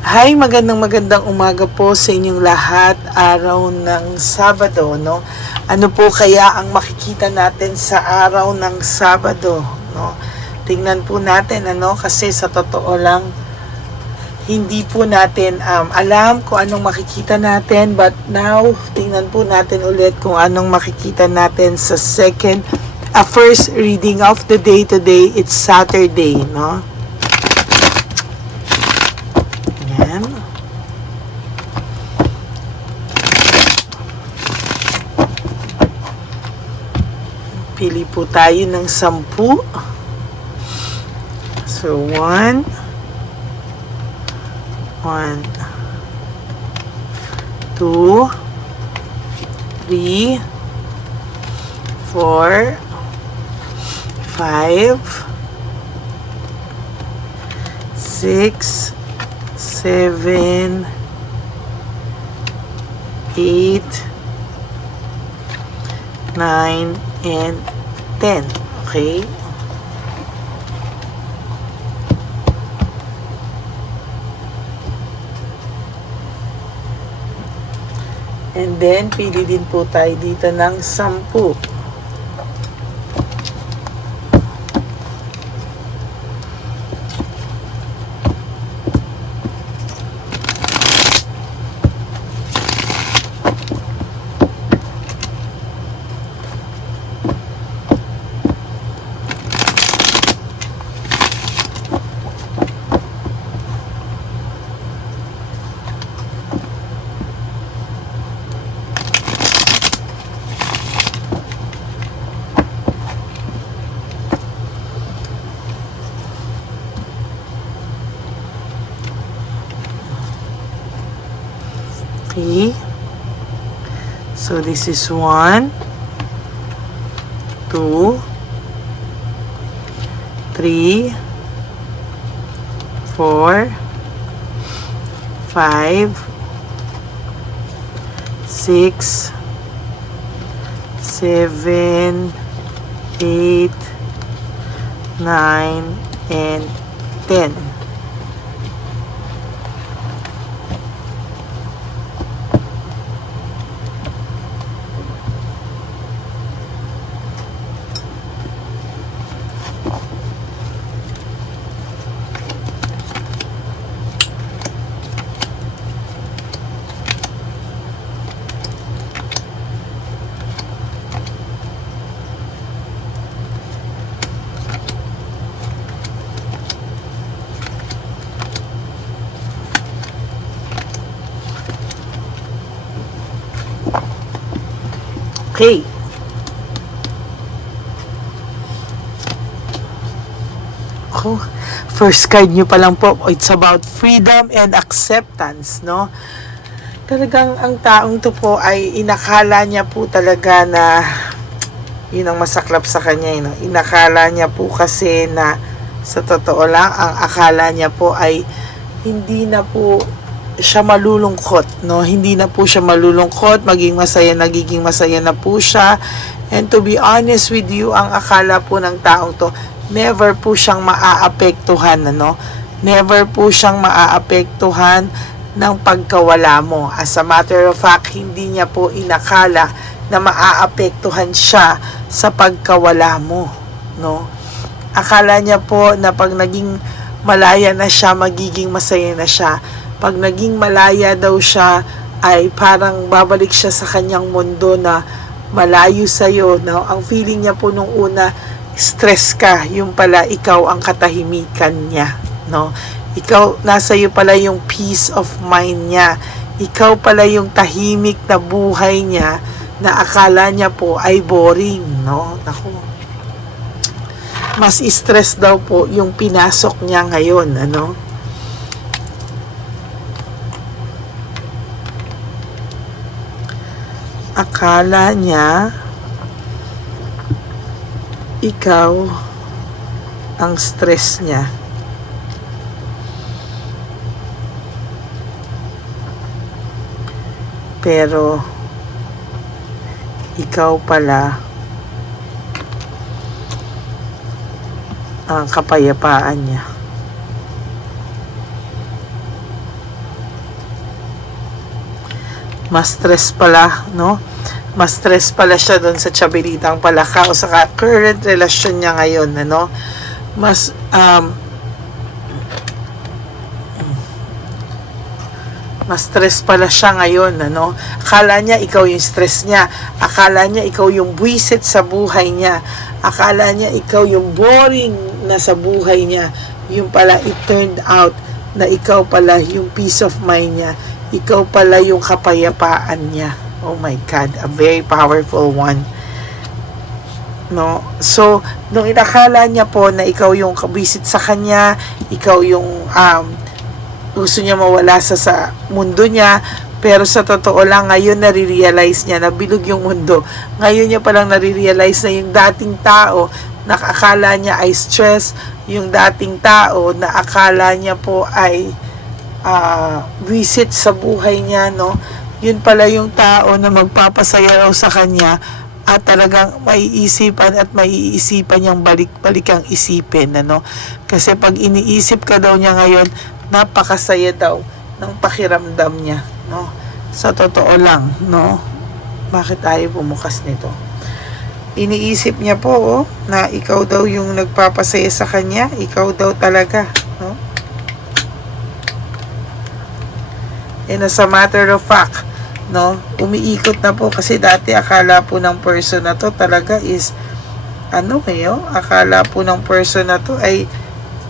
Hi, magandang umaga po sa inyong lahat, araw ng Sabado, no? Ano po kaya ang makikita natin sa araw ng Sabado, no? Tingnan po natin, kasi sa totoo lang, hindi po natin alam kung anong makikita natin, but now, tingnan po natin ulit kung anong makikita natin sa first reading of the day today. It's Saturday, no? Yan. Pili po tayo ng 10. So, 1, 2, 3, 4, 5, 6, 7, 8, 9, and 10. Okay? And then, pili din po tayo dito ng 10. Okay. So, this is 1, 2, 3, 4, 5, 6, 7, 8, 9, and 10. Okay. Oh, first card nyo pa lang po, it's about freedom and acceptance, no? Talagang ang taong to po ay inakala niya po talaga na yun ang masaklap sa kanya, no? Inakala niya po kasi na sa totoo lang, ang akala niya po ay hindi na po siya malulungkot, no? Hindi na po siya malulungkot, nagiging masaya na po siya. And to be honest with you, ang akala po ng taong to, never po siyang maaapektuhan, Never po siyang maaapektuhan ng pagkawala mo. As a matter of fact, hindi niya po inakala na maaapektuhan siya sa pagkawala mo, no? Akala niya po na pag naging malaya na siya, magiging masaya na siya. Pag naging malaya daw siya, ay parang babalik siya sa kanyang mundo na malayo sa'yo. No? Ang feeling niya po nung una, stress ka. Yung pala, ikaw ang katahimikan niya. No? Ikaw, nasa iyo pala yung peace of mind niya. Ikaw pala yung tahimik na buhay niya na akala niya po ay boring. No? Naku. Mas stress daw po yung pinasok niya ngayon. Akala niya ikaw ang stress niya. Pero ikaw pala ang kapayapaan niya. mas stress pala, no? Mas stress pala siya doon sa Chabelitang Palaka o sa current relasyon niya ngayon, ano? Mas stress pala siya ngayon, ano? Akala niya ikaw yung stress niya. Akala niya ikaw yung buwisit sa buhay niya. Akala niya ikaw yung boring na sa buhay niya. Yung pala, it turned out na ikaw pala yung peace of mind niya. Ikaw pala yung kapayapaan niya. Oh my God, a very powerful one. No? So, nung inakala niya po na ikaw yung buwisit sa kanya, ikaw yung gusto niya mawala sa mundo niya, pero sa totoo lang ngayon nare-realize niya na bilog yung mundo. Ngayon niya palang nare-realize na yung dating tao na akala niya ay stress, yung dating tao na akala niya po ay visit sa buhay niya, no? Yun pala yung tao na magpapasaya raw sa kanya at talagang maiisipan at maiisipan niyang balik-balik ang isipin, ano? Kasi pag iniisip ka daw niya ngayon, napakasaya daw ng pakiramdam niya, no? Sa totoo lang, no? Bakit tayo bumukas nito? Iniisip niya po, na ikaw daw yung nagpapasaya sa kanya, ikaw daw talaga, no? And as a matter of fact, no, umiikot na po kasi dati akala po ng person na to talaga is akala po ng person na to ay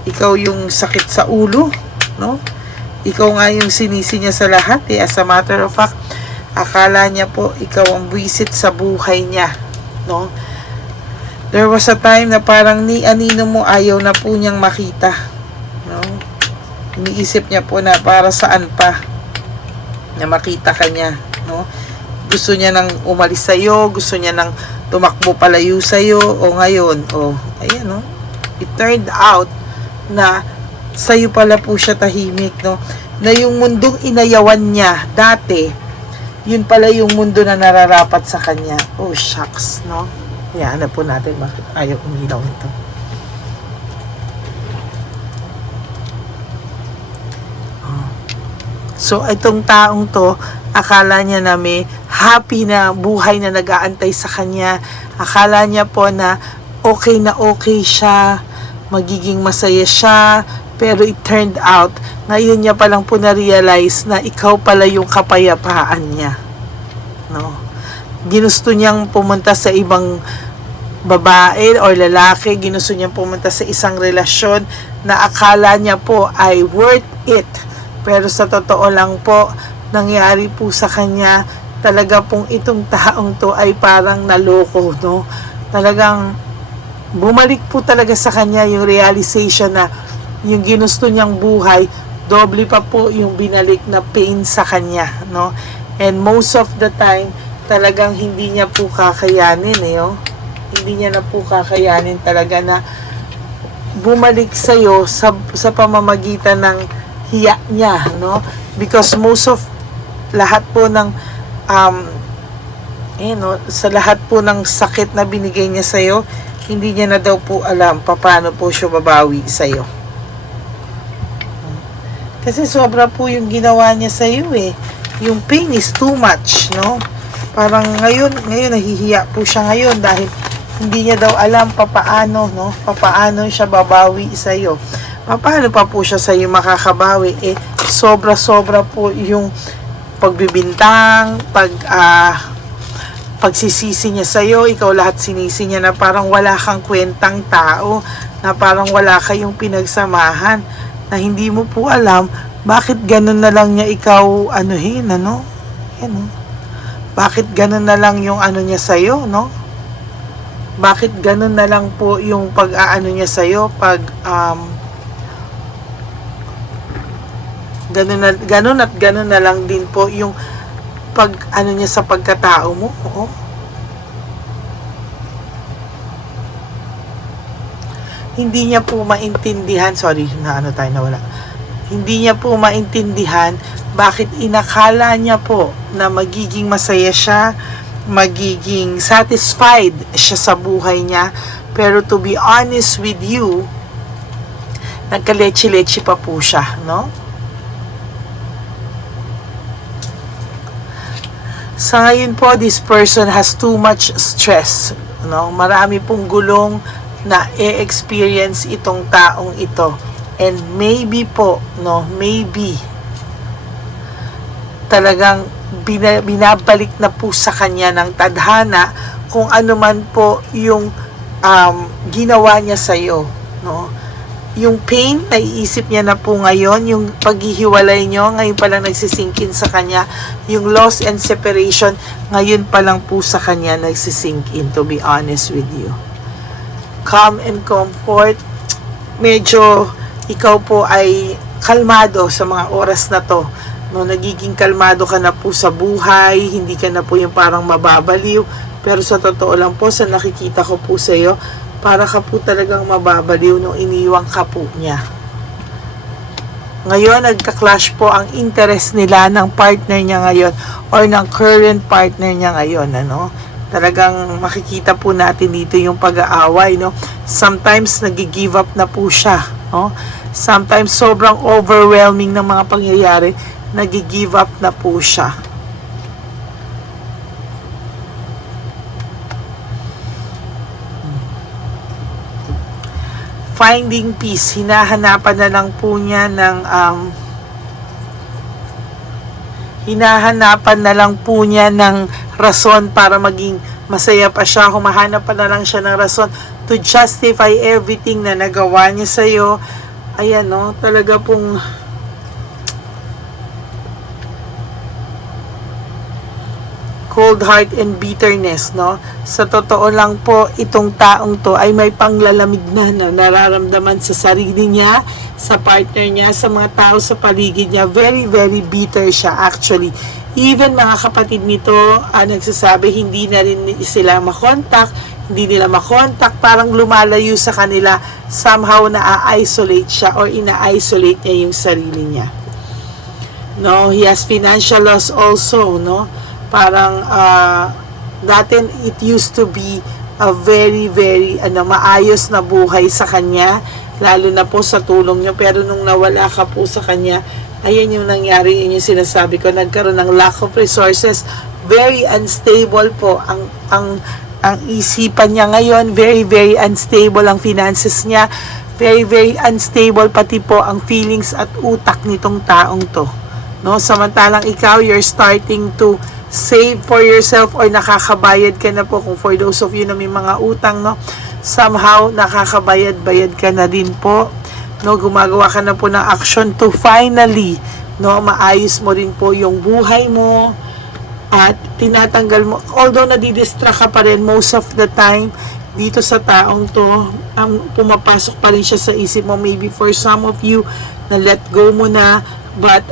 ikaw yung sakit sa ulo, no? Ikaw nga yung sinisi niya sa lahat, as a matter of fact, akala niya po ikaw ang buwisit sa buhay niya, no? There was a time na parang ni anino mo ayaw na po niyang makita, no? Iniisip niya po na para saan pa na makita ka niya, no? Gusto niya nang umalis sa'yo, gusto niya nang tumakbo palayo sa'yo, o ngayon, ayan, no? It turned out na sa'yo pala po siya tahimik, no? Na yung mundong inayawan niya dati, yun pala yung mundo na nararapat sa kanya. Oh, shucks, no? Hayaan na po natin bakit ayaw umilaw nito. So, itong taong to, akala niya na may happy na buhay na nag-aantay sa kanya. Akala niya po na okay siya, magiging masaya siya, pero it turned out, ngayon niya palang po na-realize na ikaw pala yung kapayapaan niya. No? Ginusto niyang pumunta sa ibang babae or lalaki, ginusto niyang pumunta sa isang relasyon na akala niya po ay worth it. Pero sa totoo lang po, nangyari po sa kanya, talaga pong itong taong to ay parang naloko, no? Talagang bumalik po talaga sa kanya yung realization na yung ginusto niyang buhay, doble pa po yung binalik na pain sa kanya, no? And most of the time, talagang hindi niya po kakayanin, Hindi niya na po kakayanin talaga na bumalik sa'yo sa pamamagitan ng hiya niya, no? Because most of lahat po ng sa lahat po ng sakit na binigay niya sa'yo, hindi niya na daw po alam paano po siya babawi sa'yo. Kasi sobra po yung ginawa niya sa'yo, Yung pain is too much, no? Parang ngayon nahihiya po siya ngayon dahil hindi niya daw alam papaano, no? Papaano siya babawi sa'yo. Paano pa po siya sa'yo makakabawi? Sobra-sobra po yung pagbibintang, pagsisisi niya sa'yo, ikaw lahat sinisi niya na parang wala kang kwentang tao, na parang wala kayong pinagsamahan, na hindi mo po alam bakit ganun na lang niya ikaw bakit ganun na lang yung niya sa'yo, no? Bakit ganun na lang po yung niya sa'yo ganun na lang din po yung niya sa pagkatao mo. Hindi niya po maintindihan, hindi niya po maintindihan bakit inakala niya po na magiging masaya siya, magiging satisfied siya sa buhay niya, pero to be honest with you, nagkalechi-lechi pa po siya, no? Sa ngayon po, this person has too much stress. No? Marami pong gulong na e-experience itong taong ito. And maybe po, no, maybe talagang binabalik na po sa kanya ng tadhana kung ano man po yung ginawa niya sa iyo, no? Yung pain, naiisip niya na po ngayon, yung paghihiwalay nyo, ngayon pa lang nagsisingkin sa kanya, yung loss and separation, ngayon pa lang po sa kanya nagsisingkin, to be honest with you. Calm and comfort, medyo ikaw po ay kalmado sa mga oras na to, no, nagiging kalmado ka na po sa buhay, hindi ka na po yung parang mababaliw, pero sa totoo lang po, sa nakikita ko po sa iyo, para ka po talagang mababaliw nung iniwang ka po niya. Ngayon, nagka-clash po ang interest nila ng partner niya ngayon or ng current partner niya ngayon, ano? Talagang makikita po natin dito yung pag-aaway, no? Sometimes, nag-give up na po siya, no? Sometimes, sobrang overwhelming ng mga pangyayari, nag-give up na po siya. Finding peace, hinahanapan na lang po niya ng rason para maging masaya pa siya. Humahanap pa na lang siya ng rason to justify everything na nagawa niya sa iyo. Ayan, no, talaga pong cold heart and bitterness, no? Sa totoo lang po, itong taong to ay may panglalamig na nararamdaman sa sarili niya, sa partner niya, sa mga tao sa paligid niya. Very, very bitter siya actually. Even mga kapatid nito, nagsasabi hindi na rin sila makontak, hindi nila makontak, parang lumalayo sa kanila, somehow na-isolate siya or ina-isolate niya yung sarili niya. No, he has financial loss also, no? Parang dati it used to be a very maayos na buhay sa kanya, lalo na po sa tulong niyo, pero nung nawala ka po sa kanya, ayan yung nangyari, yun yung sinasabi ko, nagkaroon ng lack of resources, very unstable po ang isipan niya ngayon, very unstable ang finances niya, very unstable pati po ang feelings at utak nitong taong to, no? Samantalang ikaw, you're starting to save for yourself or nakakabayad ka na po, kung for those of you na may mga utang, no, somehow nakakabayad-bayad ka na din po, no, gumagawa ka na po ng action to finally, no, maayos mo rin po yung buhay mo at tinatanggal mo, although nadidistract ka pa rin most of the time dito sa taong to, pumapasok pa rin siya sa isip mo, maybe for some of you na let go mo na. But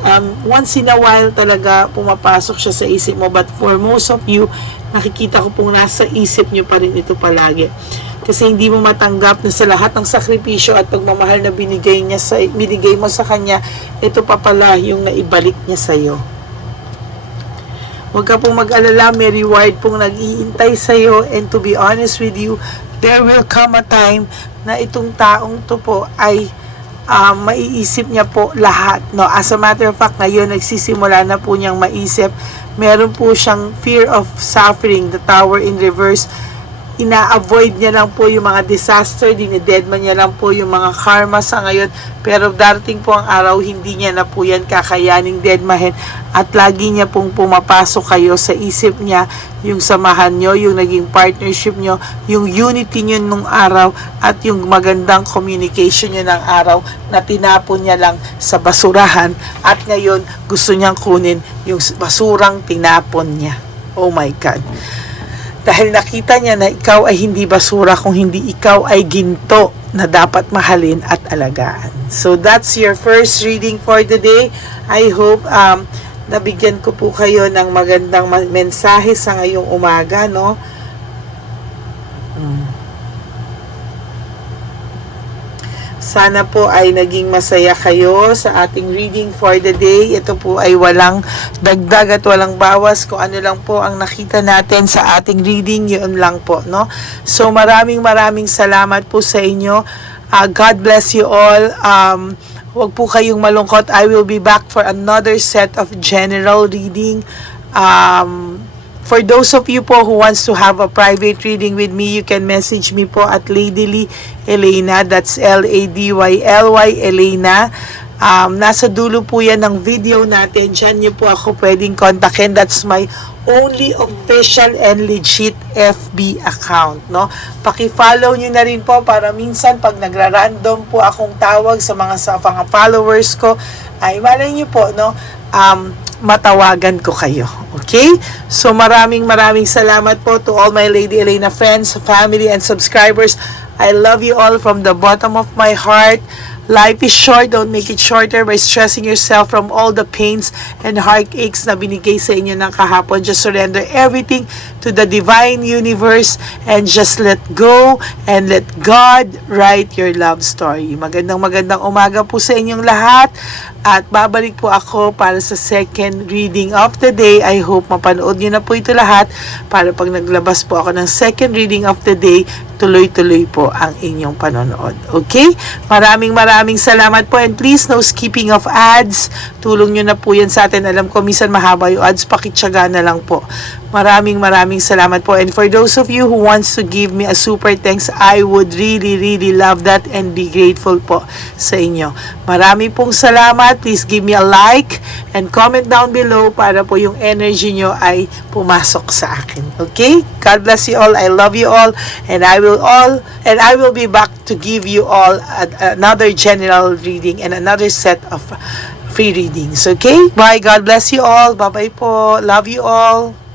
once in a while talaga pumapasok siya sa isip mo. But for most of you, nakikita ko pong nasa isip nyo pa rin ito palagi. Kasi hindi mo matanggap na sa lahat ng sakripisyo at pagmamahal na binigay mo sa kanya, ito pa pala yung naibalik niya sa iyo. Huwag ka pong mag-alala, may reward pong nag-iintay sa iyo. And to be honest with you, there will come a time na itong taong to po ay maiisip niya po lahat, no? As a matter of fact, ngayon nagsisimula na po niyang maisip. Meron po siyang fear of suffering, the tower in reverse. Ina-avoid niya lang po yung mga disaster, dinidedman niya lang po yung mga karma sa ngayon, pero darating po ang araw, hindi niya na po yan kakayaning deadmahin, at lagi niya pong pumapasok kayo sa isip niya, yung samahan nyo, yung naging partnership nyo, yung unity nyo nung araw, at yung magandang communication nyo ng araw, na tinapon niya lang sa basurahan, at ngayon gusto niyang kunin yung basurang tinapon niya. Oh my God. Dahil nakita niya na ikaw ay hindi basura, kung hindi ikaw ay ginto na dapat mahalin at alagaan. So that's your first reading for the day. I hope nabigyan ko po kayo ng magandang mensahe sa ngayong umaga, no? Sana po ay naging masaya kayo sa ating reading for the day. Ito po ay walang dagdag at walang bawas. Kung ano lang po ang nakita natin sa ating reading, yun lang po, no? So maraming salamat po sa inyo. God bless you all. Huwag po kayong malungkot. I will be back for another set of general reading. For those of you po who wants to have a private reading with me, you can message me po at Ladyly Elena. That's Ladyly Elena. Nasa dulo po yan ng video natin. Diyan nyo po ako pwedeng kontakin. That's my only official and legit FB account, no? Paki-follow nyo na rin po para minsan pag nagra-random po akong tawag sa mga followers ko, ay malay nyo po, no? Matawagan ko kayo. Okay? So maraming salamat po to all my Lady Elena friends, family, and subscribers. I love you all from the bottom of my heart. Life is short. Don't make it shorter by stressing yourself from all the pains and heartaches na binigay sa inyo ng kahapon. Just surrender everything to the divine universe and just let go and let God write your love story. Magandang umaga po sa inyong lahat. At babalik po ako para sa second reading of the day. I hope mapanood nyo na po ito lahat para pag naglabas po ako ng second reading of the day, tuloy-tuloy po ang inyong panonood. Okay? Maraming salamat po, and please no skipping of ads. Tulong nyo na po yan sa atin. Alam ko minsan mahaba yung ads, pakitsaga na lang po. Maraming salamat po. And for those of you who wants to give me a super thanks, I would really love that and be grateful po sa inyo. Maraming pong salamat. Please give me a like and comment down below para po yung energy nyo ay pumasok sa akin. Okay? God bless you all. I love you all. And I will be back to give you all another general reading and another set of free readings. Okay? Bye. God bless you all. Bye-bye po. Love you all.